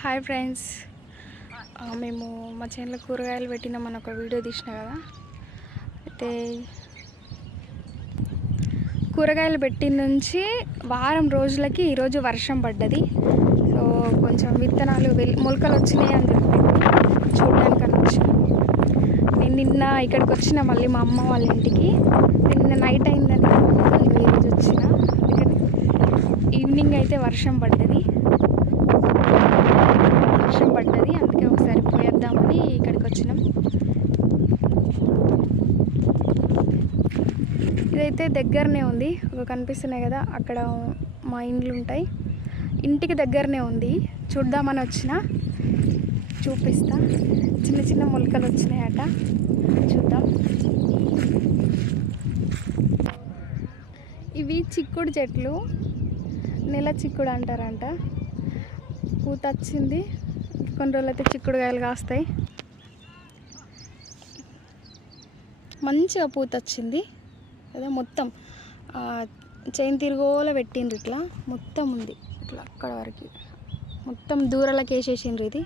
Hi friends, మేము మా చేనులో కూరగాయలు పెట్టినామని ఒక వీడియో తీసిన కదా. అయితే కూరగాయలు పెట్టిన నుంచి వారం రోజులకి ఈరోజు వర్షం పడ్డది. సో కొంచెం విత్తనాలు మొలకలు వచ్చినాయి అని చెప్పి చూడడానికని వచ్చాను. నేను నిన్న ఇక్కడికి వచ్చిన, మళ్ళీ మా అమ్మ వాళ్ళ ఇంటికి. నిన్న నైట్ అయిందని ఈరోజు వచ్చిన. ఈవినింగ్ అయితే వర్షం పడ్డది, అందుకే ఒకసారి పోయేద్దామని ఇక్కడికి వచ్చినాం. ఇదైతే దగ్గరనే ఉంది, కనిపిస్తున్నాయి కదా, అక్కడ మా ఇండ్లు ఉంటాయి. ఇంటికి దగ్గరనే ఉంది, చూద్దామని వచ్చిన. చూపిస్తా. చిన్న చిన్న మొలకలు వచ్చినాయట, చూద్దాం. ఇవి చిక్కుడు చెట్లు, నెల చిక్కుడు అంటారంట. పూత వచ్చింది, కొన్ని రోజులు అయితే చిక్కుడుకాయలు కాస్తాయి. మంచిగా పూత వచ్చింది కదా. మొత్తం చైన్ తిరుగోలా పెట్టిండ్రు, ఇట్లా మొత్తం ఉంది, ఇట్లా అక్కడ వరకు మొత్తం దూరాలకు వేసేసిండ్రు. ఇది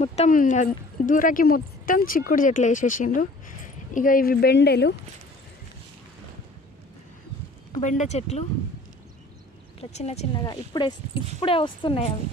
మొత్తం దూరకి మొత్తం చిక్కుడు చెట్లు వేసేసిండ్రు. ఇక ఇవి బెండ చెట్లు ఇట్లా చిన్న చిన్నగా ఇప్పుడే వస్తున్నాయి అవి.